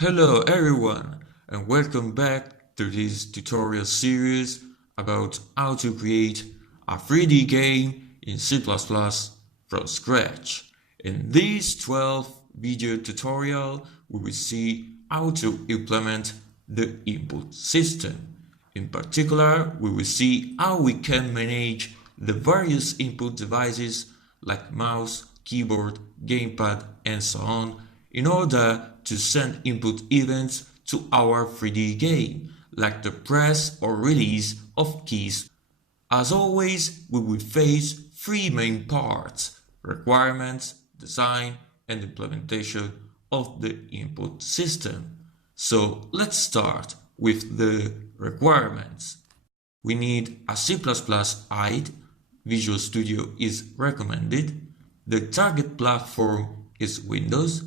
Hello everyone and welcome back to this tutorial series about how to create a 3D game in C++ from scratch. In this 12th video tutorial, we will see how to implement the input system. In particular, we will see how we can manage the various input devices like mouse, keyboard, gamepad, and so on in order to send input events to our 3D game, like the press or release of keys. As always, we will face three main parts: requirements, design, and implementation of the input system. So let's start with the requirements. We need a C++ IDE, Visual Studio is recommended. The target platform is Windows.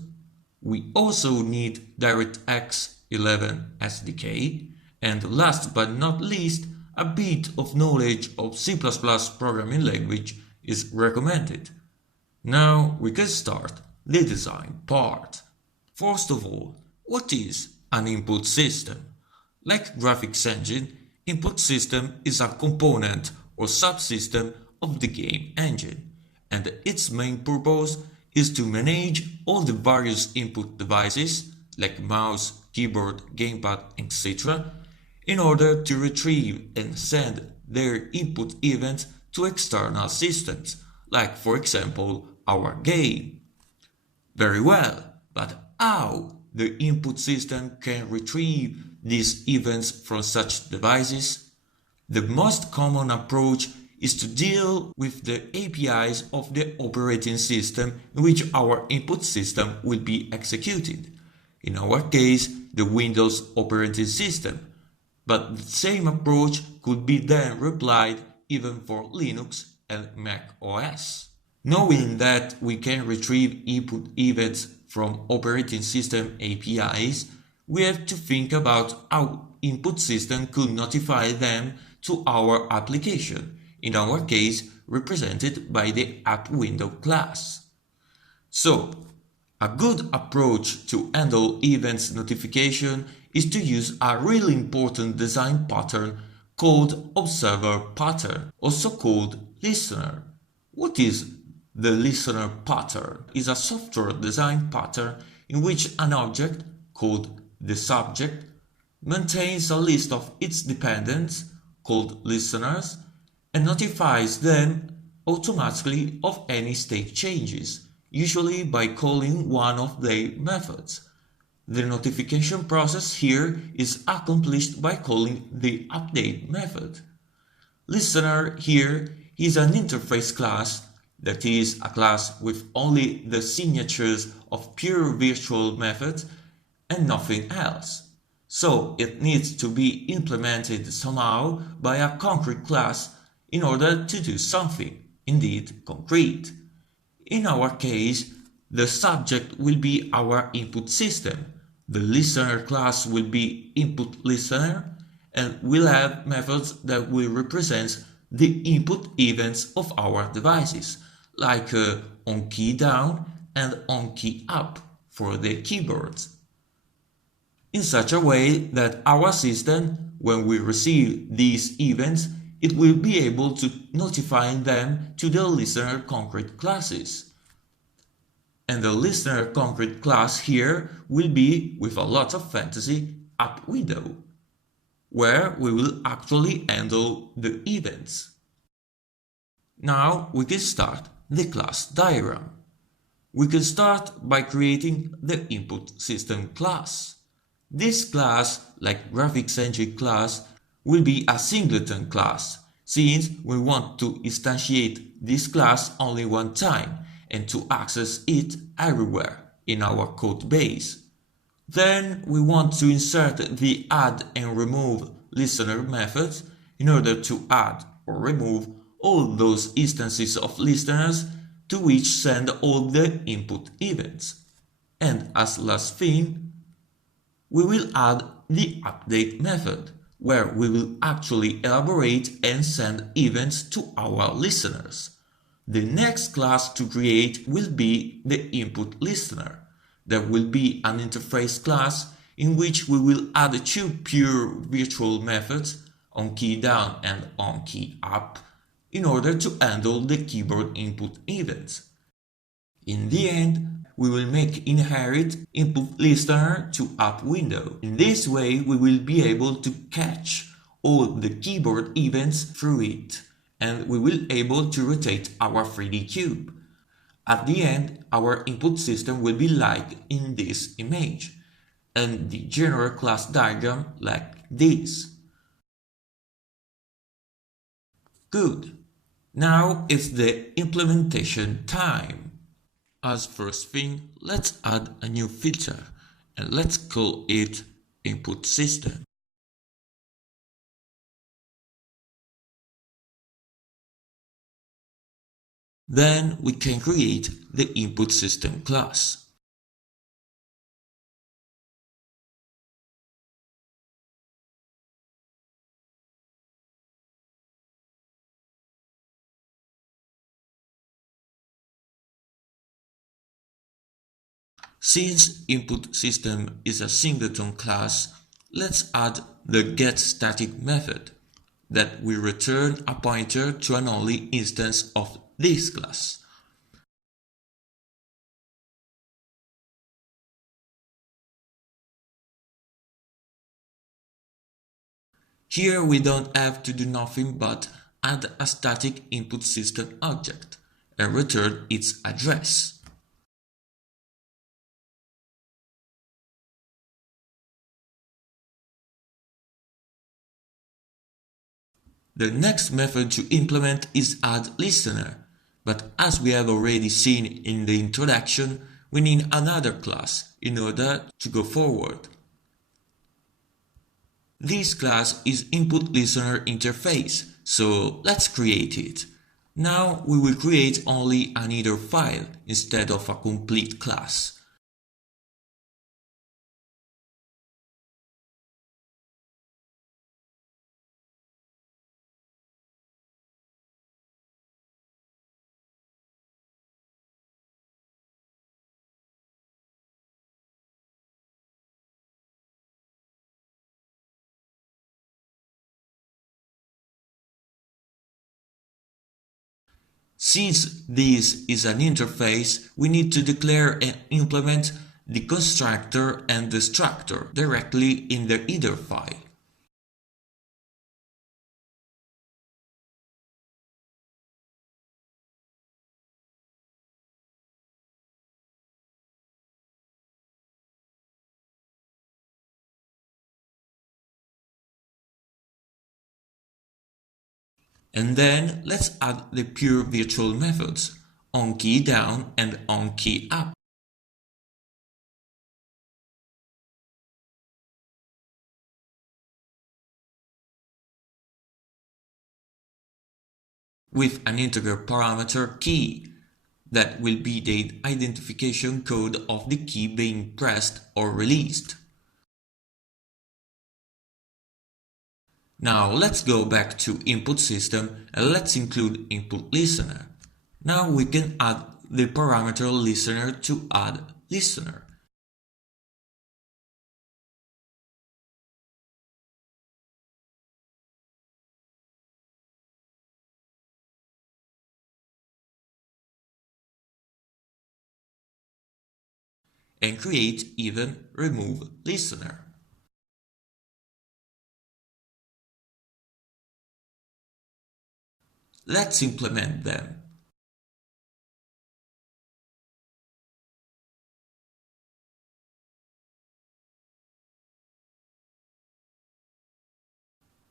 We also need DirectX 11 SDK, and last but not least, a bit of knowledge of C++ programming language is recommended. Now we can start the design part. First of all, what is an input system? Like graphics engine, input system is a component or subsystem of the game engine, and its main purpose is to manage all the various input devices like mouse, keyboard, gamepad, etc. in order to retrieve and send their input events to external systems, like for example our game. Very well, but how the input system can retrieve these events from such devices? The most common approach is to deal with the APIs of the operating system in which our input system will be executed. In our case, the Windows operating system. But the same approach could be then applied even for Linux and Mac OS. Knowing that we can retrieve input events from operating system APIs, we have to think about how input system could notify them to our application, in our case represented by the app window class. So, a good approach to handle events notification is to use a really important design pattern called observer pattern, also called listener. What is the listener pattern? It is a software design pattern in which an object, called the subject, maintains a list of its dependents, called listeners, and notifies them automatically of any state changes, usually by calling one of their methods. The notification process here is accomplished by calling the update method. Listener here is an interface class, that is, a class with only the signatures of pure virtual methods and nothing else. So it needs to be implemented somehow by a concrete class in order to do something, indeed concrete. In our case, the subject will be our input system, the listener class will be input listener, and we'll have methods that will represent the input events of our devices, like onKeyDown and onKeyUp for the keyboards, in such a way that our system, when we receive these events, it will be able to notify them to the listener concrete classes. And the listener concrete class here will be, with a lot of fantasy, app window, where we will actually handle the events. Now we can start the class diagram. We can start by creating the input system class. This class, like graphics engine class, will be a singleton class, since we want to instantiate this class only one time and to access it everywhere in our code base. Then we want to insert the add and remove listener methods in order to add or remove all those instances of listeners to which send all the input events. And as last thing, we will add the update method, where we will actually elaborate and send events to our listeners. The next class to create will be the input listener. There will be an interface class in which we will add two pure virtual methods, onKeyDown and onKeyUp, in order to handle the keyboard input events. In the end, we will make inherit input listener to app window. In this way, we will be able to catch all the keyboard events through it, and we will be able to rotate our 3D cube. At the end, our input system will be like in this image, and the general class diagram like this. Good. Now it's the implementation time. As first thing, let's add a new filter, and let's call it input system. Then we can create the input system class. Since input system is a singleton class, let's add the getStatic method that will return a pointer to an only instance of this class. Here we don't have to do nothing but add a static input system object and return its address. The next method to implement is addListener, but as we have already seen in the introduction, we need another class in order to go forward. This class is InputListenerInterface, so let's create it. Now we will create only an header file instead of a complete class. Since this is an interface, we need to declare and implement the constructor and destructor directly in the header file. And then let's add the pure virtual methods, onKeyDown and onKeyUp. With an integer parameter key that will be the identification code of the key being pressed or released. Now let's go back to input system and let's include input listener. Now we can add the parameter listener to add listener. And create even remove listener. Let's implement them.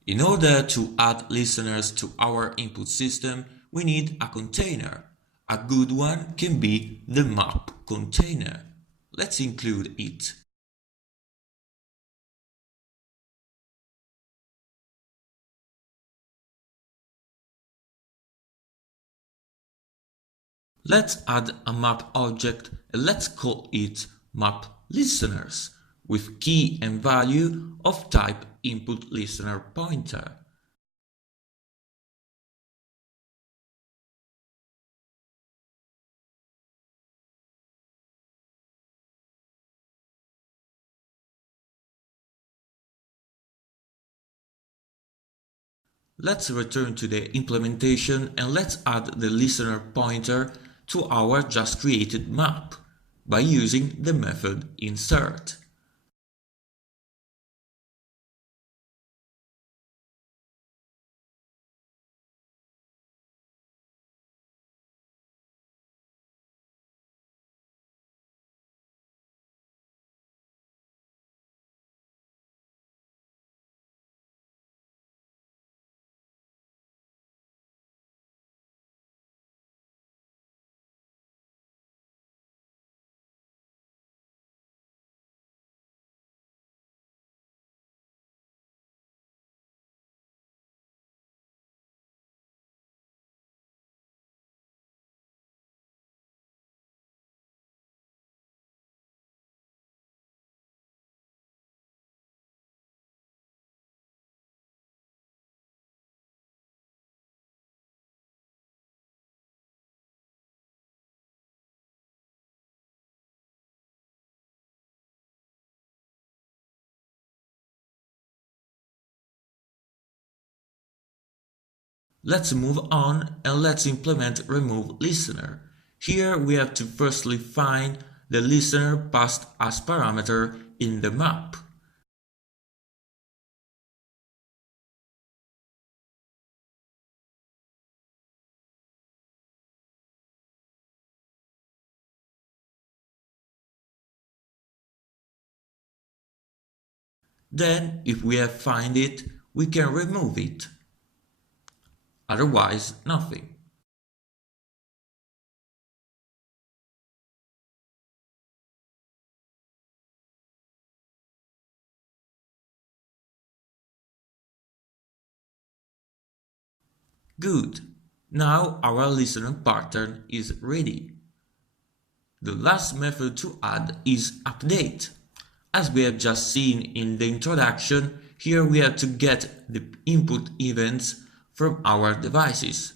In order to add listeners to our input system, we need a container. A good one can be the map container. Let's include it. Let's add a map object and let's call it map listeners with key and value of type input listener pointer. Let's return to the implementation and let's add the listener pointer to our just created map by using the method insert. Let's move on and let's implement remove listener. Here we have to firstly find the listener passed as parameter in the map. Then, if we have found it, we can remove it. Otherwise, nothing. Good. Now our listener pattern is ready. The last method to add is update. As we have just seen in the introduction, here we have to get the input events from our devices.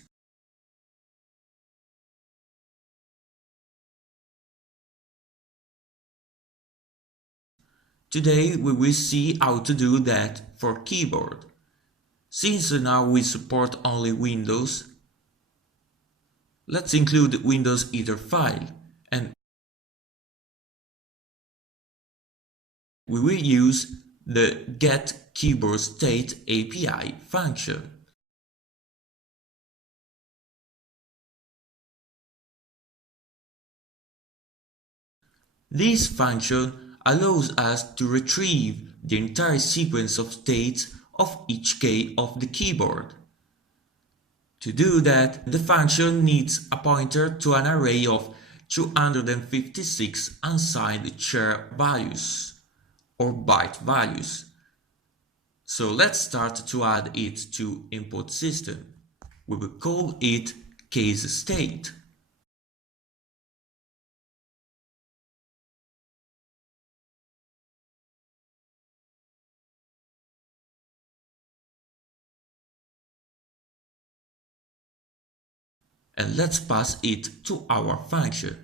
Today we will see how to do that for keyboard. Since now we support only Windows, let's include Windows header file and we will use the getKeyboardState API function. This function allows us to retrieve the entire sequence of states of each key of the keyboard. To do that, the function needs a pointer to an array of 256 unsigned char values or byte values. So let's start to add it to input system. We will call it case state. And let's pass it to our function.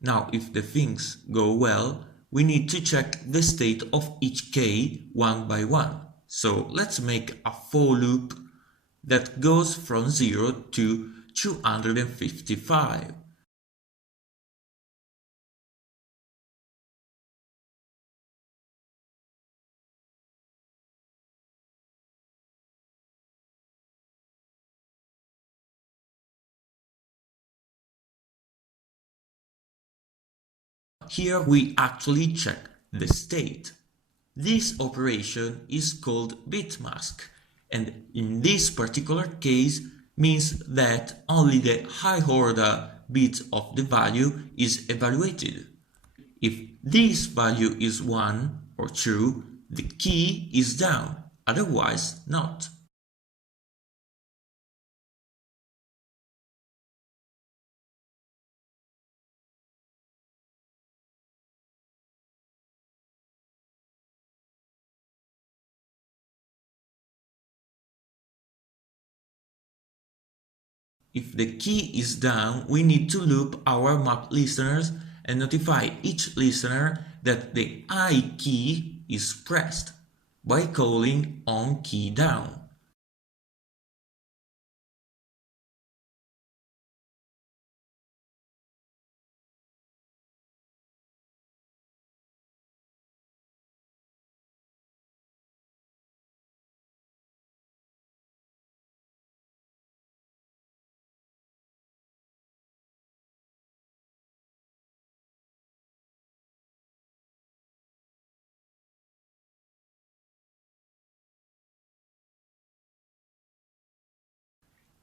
Now, if the things go well, we need to check the state of each key one by one. So let's make a for loop that goes from 0 to 255. Here we actually check the state. This operation is called bitmask, and in this particular case means that only the high order bit of the value is evaluated. If this value is 1 or 2, the key is down, otherwise not. If the key is down, we need to loop our map listeners and notify each listener that the I key is pressed by calling on key down.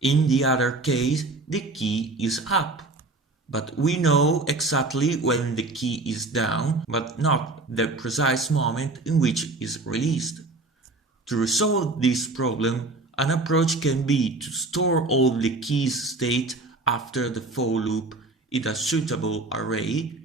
In the other case, the key is up, but we know exactly when the key is down, but not the precise moment in which it is released. To resolve this problem, an approach can be to store all the keys' state after the for loop in a suitable array,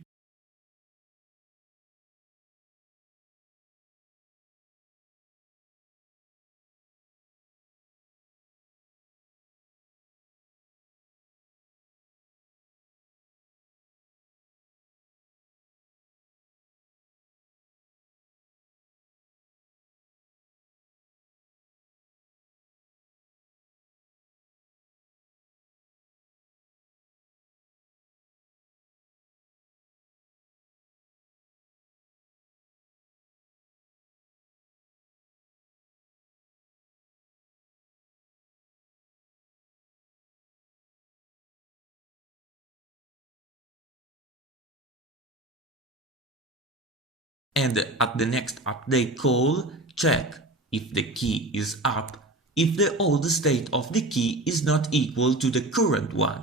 and at the next update call, check if the key is up if the old state of the key is not equal to the current one.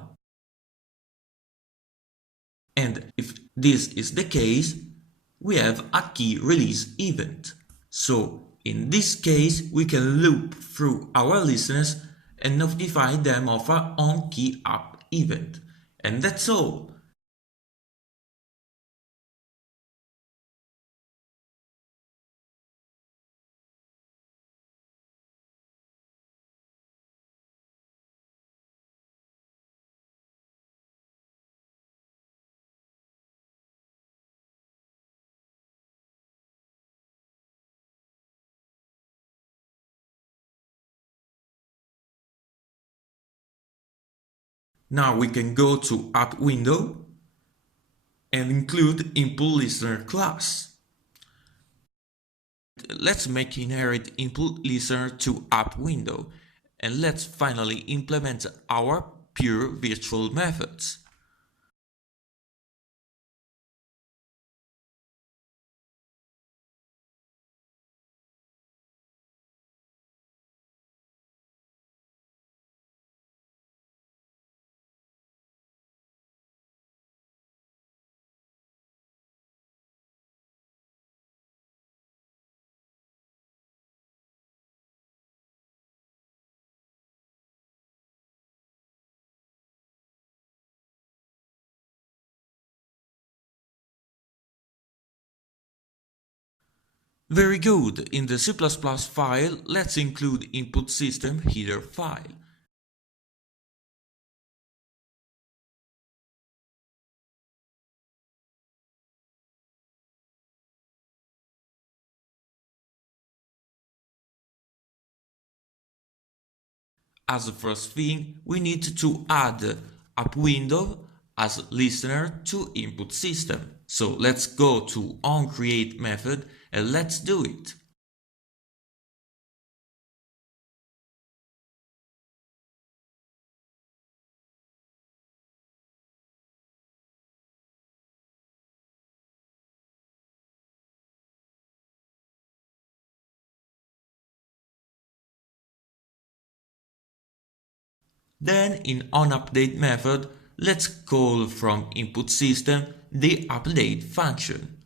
And if this is the case, we have a key release event. So in this case, we can loop through our listeners and notify them of a on key up event. And that's all. Now we can go to App window and include input listener class. Let's make inherit input listener to App window, and let's finally implement our pure virtual methods. Very good. In the C++ file, let's include input system header file. As the first thing, we need to add App window as listener to input system. So let's go to onCreate method and let's do it. Then in onUpdate method, let's call from input system the update function.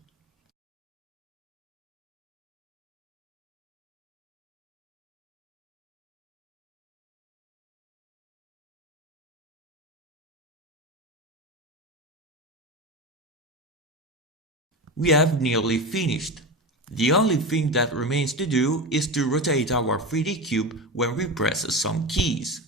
We have nearly finished. The only thing that remains to do is to rotate our 3D cube when we press some keys.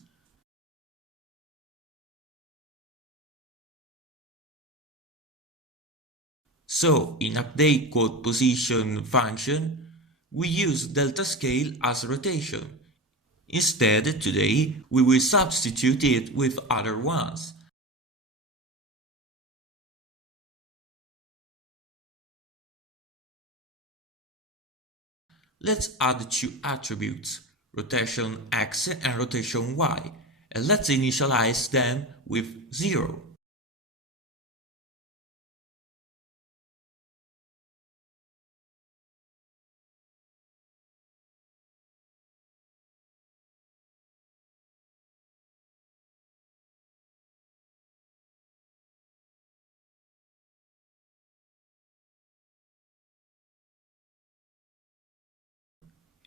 So in update quote position function, we use delta scale as rotation. Instead, today, we will substitute it with other ones. Let's add two attributes, rotation x and rotation y, and let's initialize them with 0.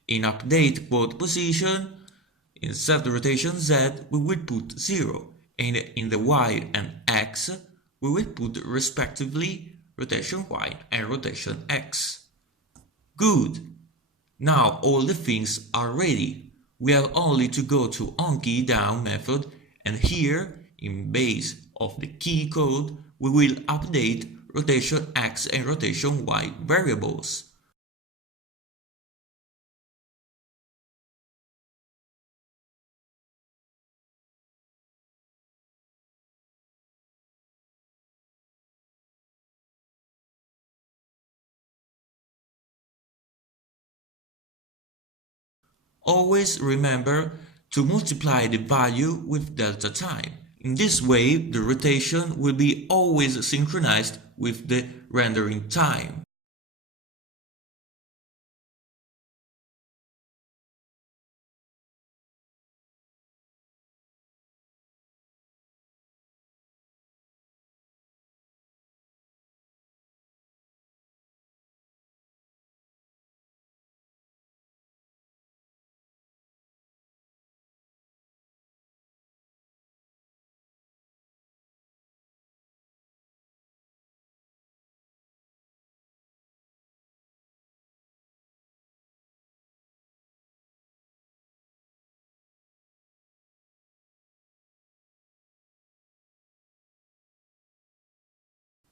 In update quote position, instead of rotation z, we will put 0, and in the y and x, we will put respectively rotation y and rotation x. Good! Now all the things are ready. We have only to go to onKeyDown method, and here, in base of the key code, we will update rotation x and rotation y variables. Always remember to multiply the value with delta time. In this way, the rotation will be always synchronized with the rendering time.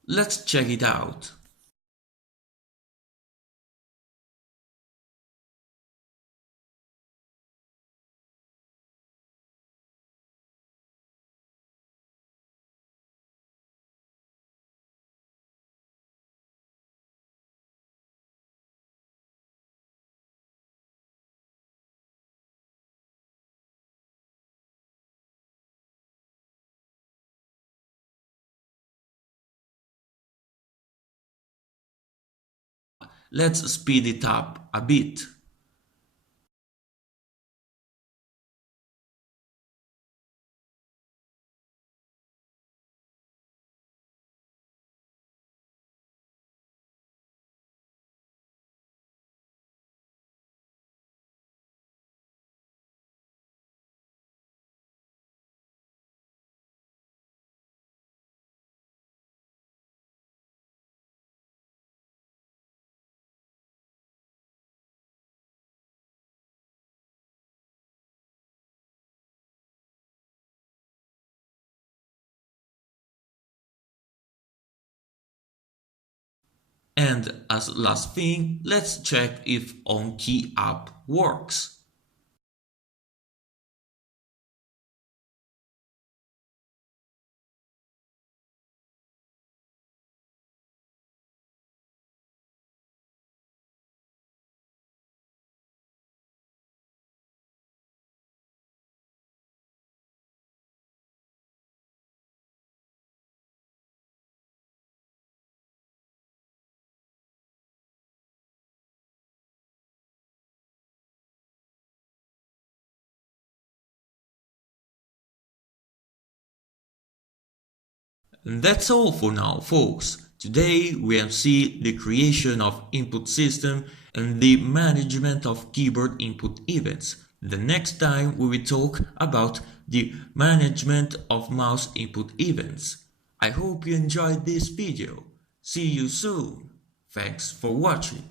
Let's check it out. Let's speed it up a bit. And as last thing, let's check if onKeyUp works. And that's all for now, folks. Today we have seen the creation of input system and the management of keyboard input events. The next time we will talk about the management of mouse input events. I hope you enjoyed this video. See you soon. Thanks for watching.